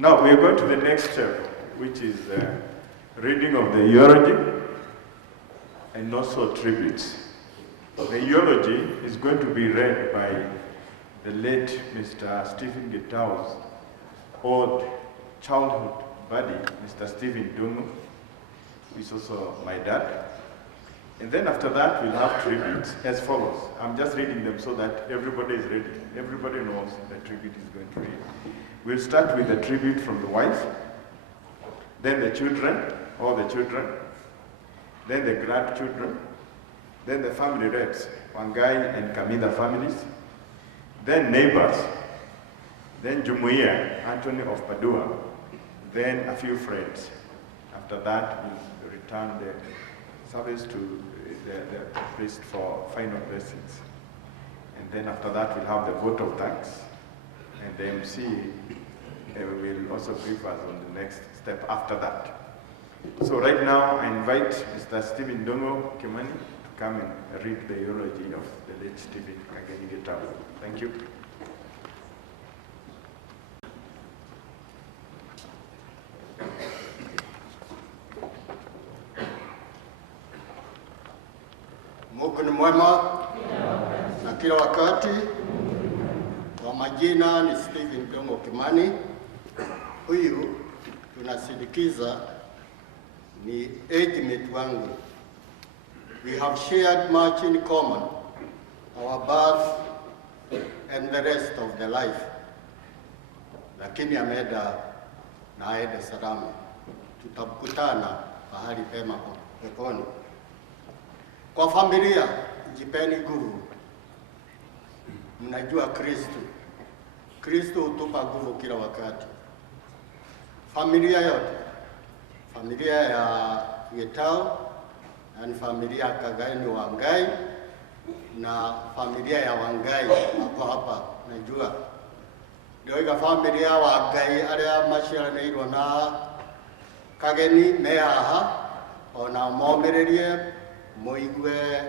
Now we are going to the next step, which is reading of the eulogy and also tributes. The eulogy is going to be read by the late Mr. Stephen Gitau's old childhood buddy, Mr. Stephen Dungu, who is also my dad. And then after that, we'll have tributes as follows. I'm just reading them so that everybody is ready. Everybody knows the tribute is going to read. We'll start with the tribute from the wife, then the children, all the children, then the grandchildren, then the family reps, Wangai and Kamida families, then neighbors, then Jumuiya, Anthony of Padua, then a few friends. After that, we'll return the service to the priest for final blessings. And then after that, we'll have the vote of thanks. And the MC will also brief us on the next step after that. So right now, I invite Mr. Stephen Dongo Kimani to come and read the eulogy of the late Stephen Kageni Gitau. Thank you. Mungu ni mwema na kila wakati. Kwa majina ni Stephen Dongo Kimani. Huyu tunasindikiza ni age mate wangu. We have shared much in common, our birth and the rest of the life. Lakini ameenda na aende salama. Tutakutana mahali pema peponi. Kwa familia, jipeni nguvu. Mnajua Kristo. Kristo hutupa nguvu kila wakati. Familia yote, familia ya Gitau, na familia ya Kageni Wangai, na familia ya Wangai hapa najua. Ndio familia ya Wangai aria maciaranĩirwo na Kageni me haha, ona momererie moigue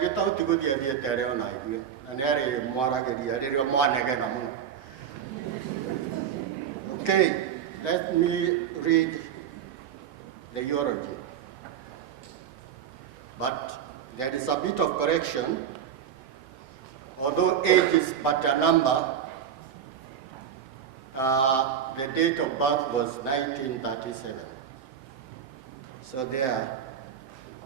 Gitau ti gũthiĩte arĩ ona ithuĩ, na nĩ arĩ mwaragĩria rĩrĩa mwanegena mũno. Okay, let me read the eulogy. But there is a bit of correction. Although age is but a number, the date of birth was 1937. So there,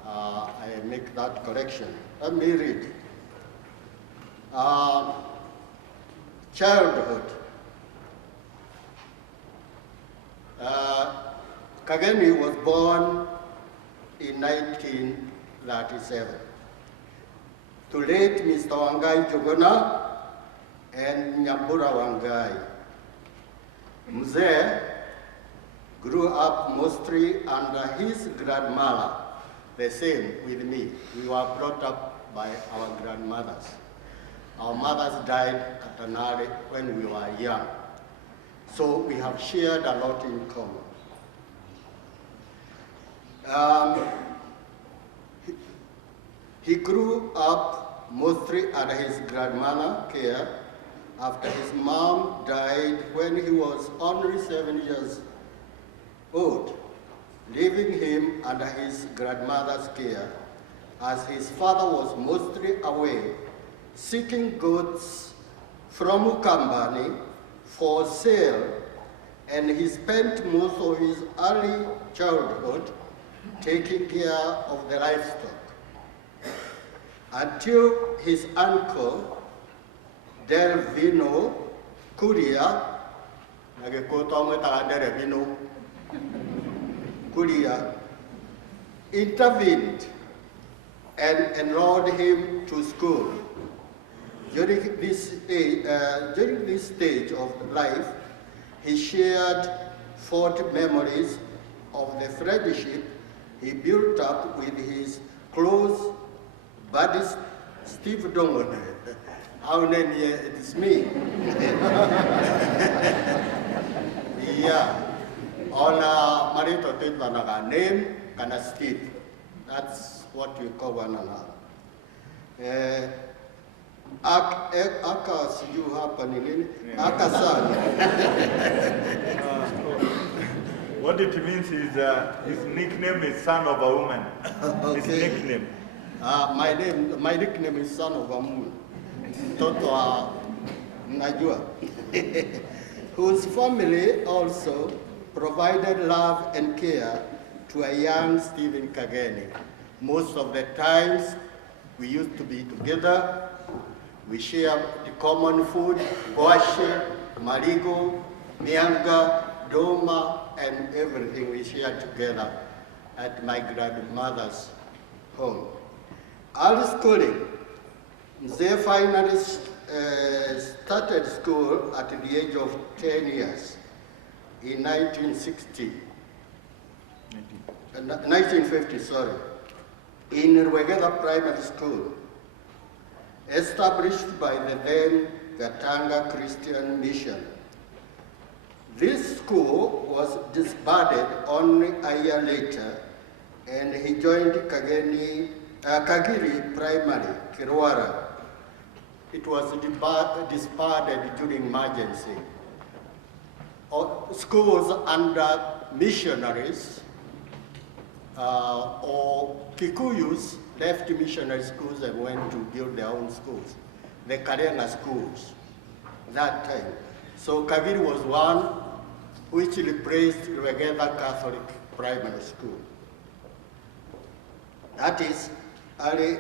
I make that correction. Let me read. Childhood. Kageni was born in 1937 to late Mr. Wangai Jogona and Nyambura Wangai. Mzee grew up mostly under his grandmother, the same with me. We were brought up by our grandmothers. Our mothers died at an early when we were young. So we have shared a lot in common. He grew up mostly under his grandmother's care after his mom died when he was only 7 years old, leaving him under his grandmother's care as his father was mostly away seeking goods from Ukambani for sale, and he spent most of his early childhood taking care of the livestock until his uncle Delvino Curia intervened and enrolled him to school. During this stage of life, he shared fond memories of the friendship he built up with his close buddy Steve Dongon. How many it is me? Yeah. On Marito Titanaga name kana Steve. That's what we call one another. Aka siju hapa ni nini? Aka sana. What it means is his nickname is son of a woman. His nickname. My nickname is son of a woman. Toto Najua. Whose family also provided love and care to a young Stephen Kageni. Most of the times we used to be together. We shared the common food, boashe, marigo, mianga, doma, and everything we shared together at my grandmother's home. Early schooling, they finally started school at the age of 10 years in 1950, in Rwegeda Primary School, established by the then Gatanga Christian Mission. This school was disbanded only a year later, and he joined Kagiri Primary, Kirwara. It was disbanded during emergency. Schools under missionaries or Kikuyus left missionary schools and went to build their own schools, the Karenga schools, that time. So Kagiri was one which replaced Rwegeda Catholic Primary School. That is early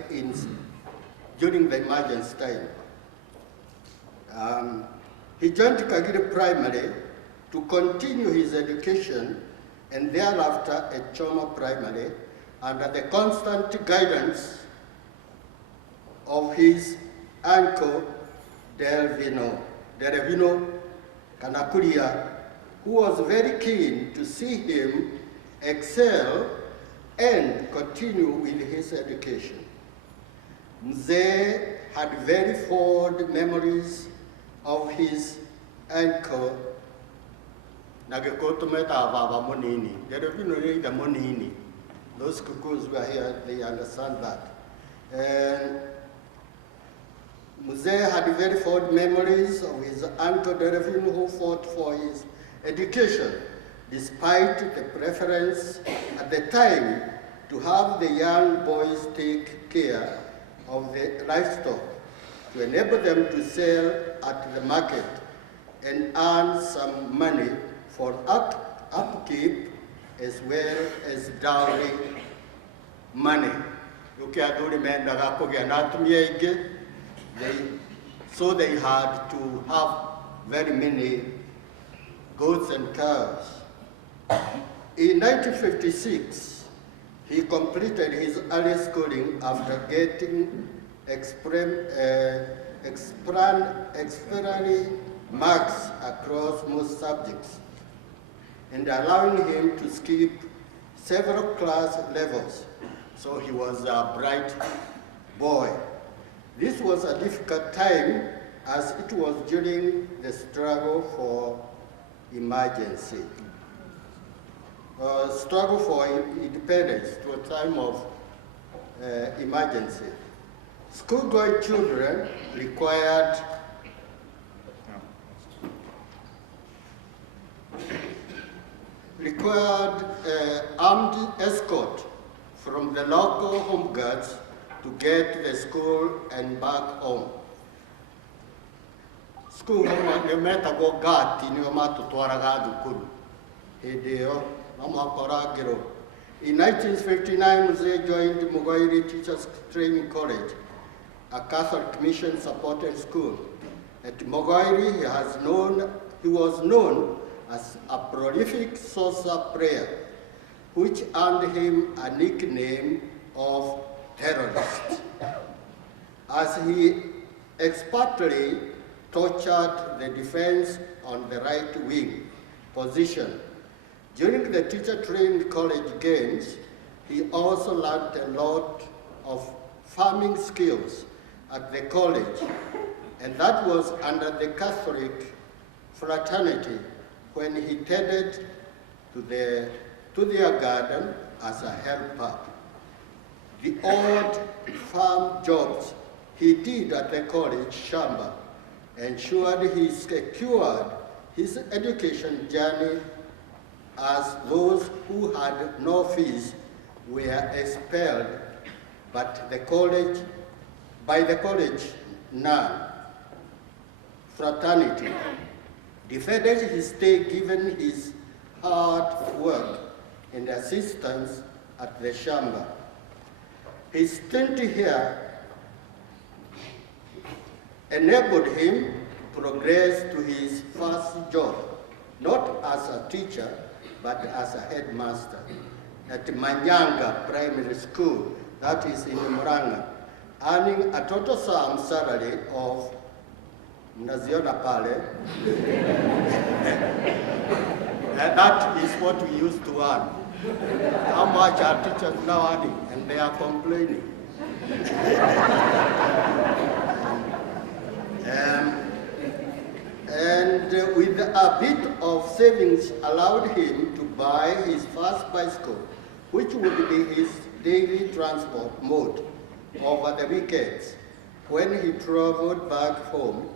during the emergency time. He joined Kagiri Primary to continue his education, and thereafter at Choma Primary, under the constant guidance of his uncle Delvino Kanakuria, who was very keen to see him excel and continue with his education. Mzee had very fond memories of his uncle Nagekotometa Baba Monini. The Monini. Those Kukus who are here, they understand that. And Mzee had very fond memories of his uncle Derevin, who fought for his education, despite the preference at the time to have the young boys take care of the livestock, to enable them to sell at the market and earn some money for upkeep as well as dowry money. So they had to have very many goats and cows. In 1956, he completed his early schooling after getting exemplary marks across most subjects, and allowing him to skip several class levels. So he was a bright boy. This was a difficult time as it was during the struggle for emergency. Struggle for independence to a time of emergency. School-going children required armed escort from the local home guards to get to the school and back home. School home, they met a go guard in Yomato Tuaragadu. In 1959, Mzee joined Mugairi Teachers Training College, a Catholic mission-supported school. At Mugairi, he was known as a prolific saucer player, which earned him a nickname of terrorist, as he expertly tortured the defense on the right wing position. During the teacher training college games, he also learned a lot of farming skills at the college, and that was under the Catholic fraternity when he tended to their garden as a helper. The odd farm jobs he did at the college shamba ensured he secured his education journey as those who had no fees were expelled, but by the college nun fraternity defended his stay given his hard work and assistance at the Shamba. His stint here enabled him to progress to his first job, not as a teacher, but as a headmaster at Manyanga Primary School, that is in Muranga, earning a total sum salary of, mnaziona pale, and that is what we used to earn. How much are teachers now earning? And they are complaining. And with a bit of savings allowed him to buy his first bicycle, which would be his daily transport mode over the weekends when he traveled back home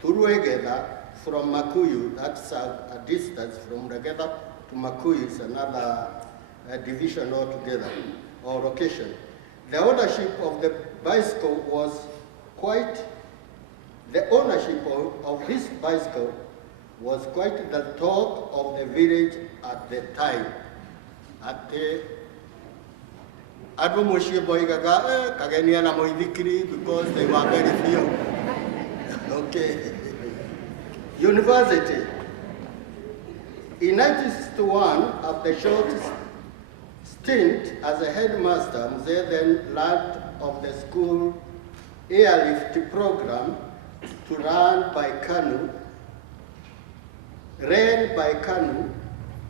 to Ruegeda from Makuyu. That's a distance from Ruegeda to Makuyu is another division altogether, or location. The ownership of the bicycle was this bicycle was quite the talk of the village at the time. At the Advomoshie Boygaga, Kaganiana Moidikri, because they were very few. Okay. University. In 1961, after a short stint as a headmaster, Mzee then learned of the school airlift program to ran by canoe,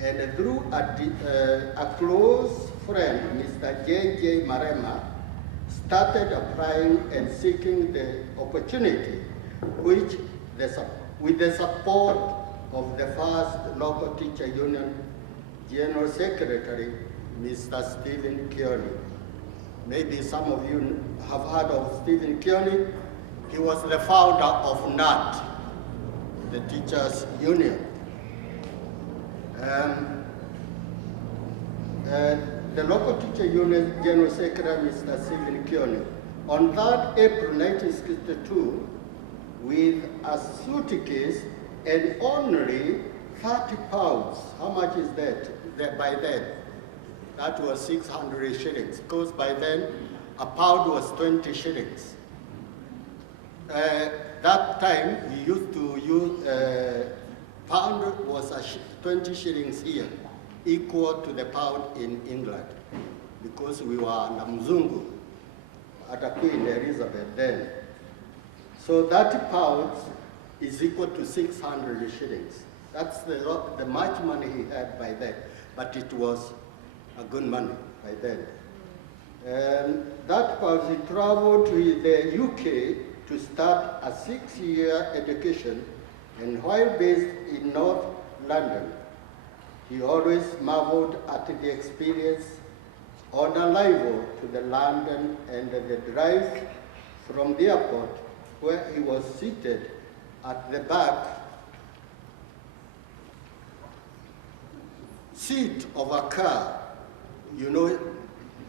and through a close friend, Mr. J.J. Marema, started applying and seeking the opportunity, which, with the support of the first local teacher union General Secretary, Mr. Stephen Kearney. Maybe some of you have heard of Stephen Kearney. He was the founder of NAT, the Teachers Union. The local teacher union General Secretary, Mr. Stephen Kearney, on that April 1962, with a suitcase and only 30 pounds. How much is that by then? That was 600 shillings, because by then a pound was 20 shillings. That time we used to use, pound was 20 shillings here, equal to the pound in England, because we were under Mzungu, at Queen Elizabeth then. So 30 pounds is equal to 600 shillings. That's the much money he had by then, but it was a good money by then. And that was, he traveled to the UK to start a 6-year education, and while based in North London, he always marveled at the experience on arrival to the London and the drive from the airport, where he was seated at the back seat of a car. You know,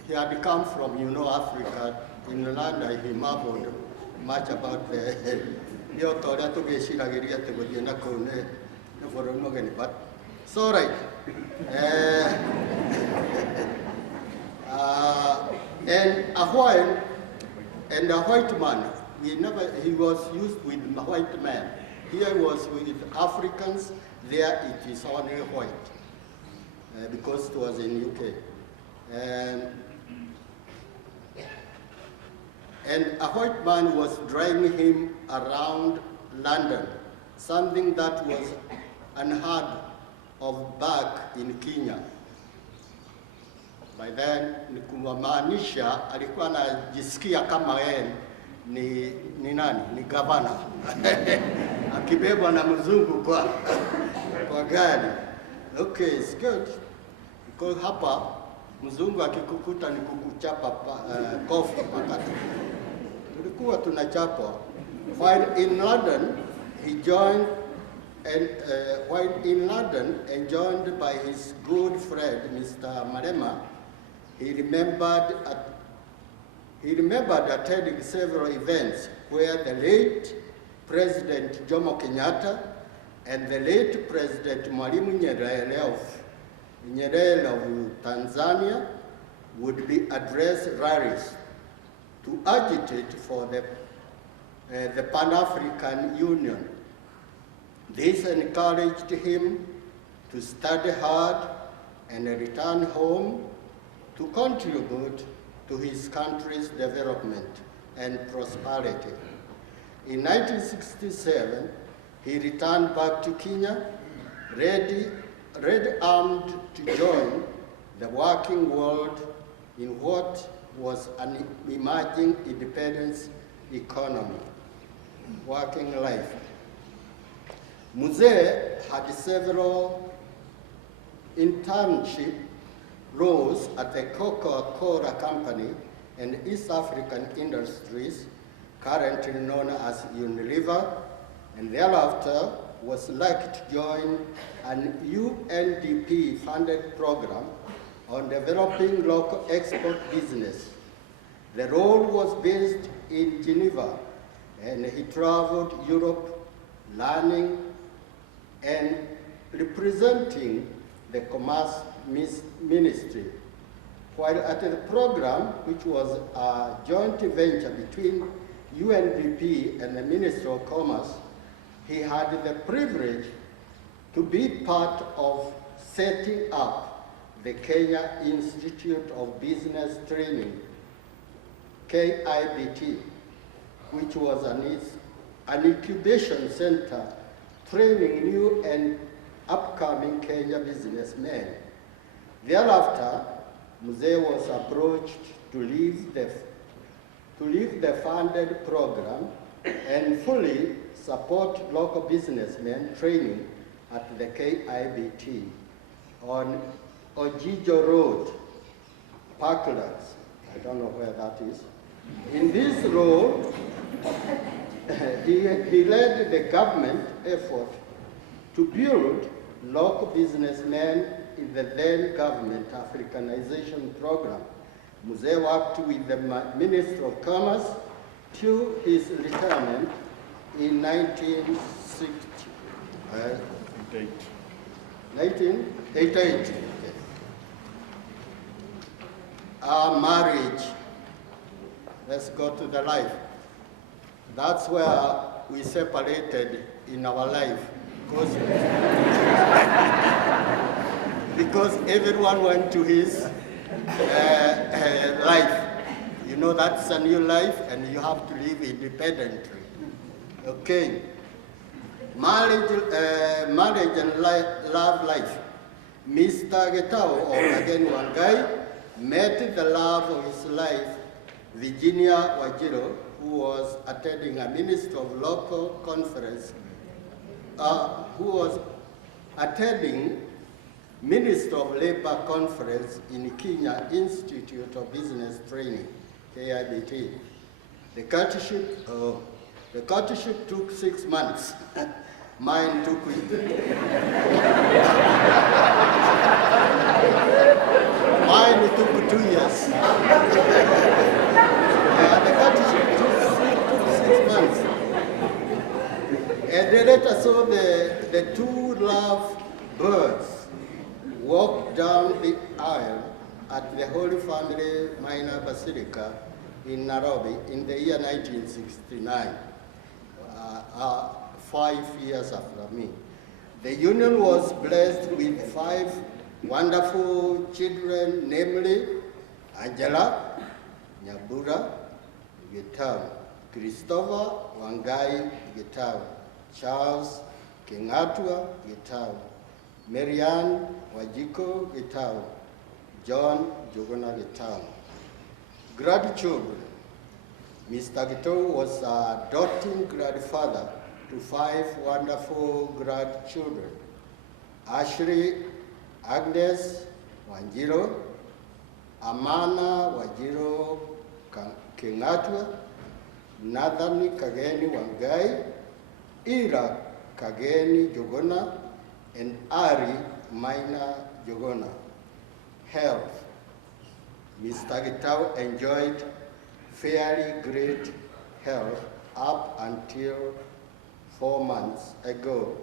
he had come from, Africa. In London, he marveled much about the but it's all right. And a white man, he was used with white men. Here was with Africans, there it is only white, because it was in UK. And a white man was driving him around London, something that was unheard of back in Kenya. By then, ni kumaanisha alikuwa anajisikia kama yeye ni nani? Ni gavana. Akibebwa na mzungu kwa gari. Okay, it's good. Because hapa mzungu akikukuta ni kukuchapa kofi pakati. Tulikuwa tunachapa. While in London, he joined while in London, joined by his good friend, Mr. Malema, he remembered attending several events where the late President Jomo Kenyatta and the late President Mwalimu Nyerere of Tanzania would be address rallies to agitate for the Pan-African Union. This encouraged him to study hard and return home to contribute to his country's development and prosperity. In 1967, he returned back to Kenya, ready armed to join the working world in what was an emerging independence economy, working life. Mzee had several internship roles at the Coca-Cola Company and East African Industries, currently known as Unilever, and thereafter was selected to join an UNDP-funded program on developing local export business. The role was based in Geneva, and he traveled Europe learning and representing the Commerce Ministry. While at the program, which was a joint venture between UNDP and the Ministry of Commerce, he had the privilege to be part of setting up the Kenya Institute of Business Training, KIBT, which was an incubation center training new and upcoming Kenya businessmen. Thereafter, Mzee was approached to leave the funded program and fully support local businessmen training at the KIBT on Ojijo Road, Parklands. I don't know where that is. In this role, he led the government effort to build local businessmen in the then government Africanization program. Mzee worked with the Minister of Commerce till his retirement in 1988. Our marriage. Let's go to the life. That's where we separated in our life. Because everyone went to his life. You know, that's a new life, and you have to live independently. Okay. Marriage and love life. Mr. Getao, or again Wangai, met the love of his life, Virginia Wajiro, who was attending a Minister of Local Conference, who was attending Minister of Labor Conference in Kenya Institute of Business Training, KIBT. The courtship took 6 months. Mine took Mine took 2 years. The courtship took 6 months. And then later saw the two love birds walk down the aisle at the Holy Family Minor Basilica in Nairobi in the year 1969, 5 years after me. The union was blessed with 5 wonderful children, namely Angela, Nyabura, Getao, Christopher Wangai Getao, Charles Kingatua Getao, Marianne Wajiko Getao, John Jogona Getao. Grandchildren. Mr. Getao was a doting grandfather to 5 wonderful grandchildren. Ashley Agnes Wanjiro, Amana Wajiro Kingatua, Nathani Kageni Wangai, Ira Kageni Jogona, and Ari Minor Jogona. Health. Mr. Gitau enjoyed fairly great health up until 4 months ago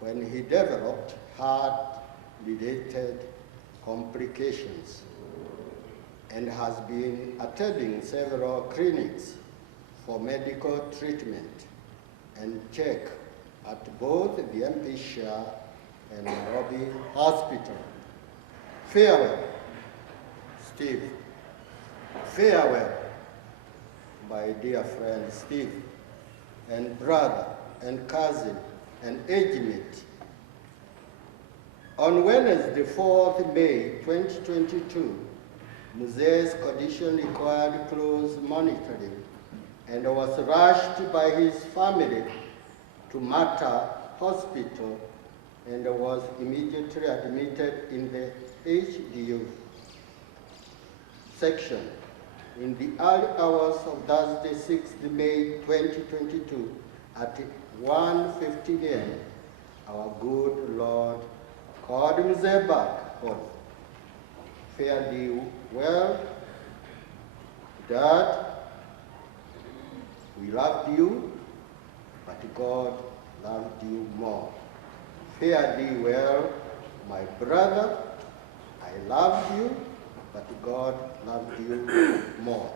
when he developed heart-related complications and has been attending several clinics for medical treatment and check at both the MP Shah and Nairobi Hospital. Farewell, Steve. Farewell, my dear friend Steve, and brother, and cousin, and age mate. On Wednesday, 4th May 2022, Muzee's condition required close monitoring and was rushed by his family to Mata Hospital and was immediately admitted in the HDU section. In the early hours of Thursday, 6th May 2022, at 1:15 a.m., our good Lord called Mzee back home. Fare thee well, Dad. We loved you, but God loved you more. Fare thee well, my brother. I loved you, but God loved you more.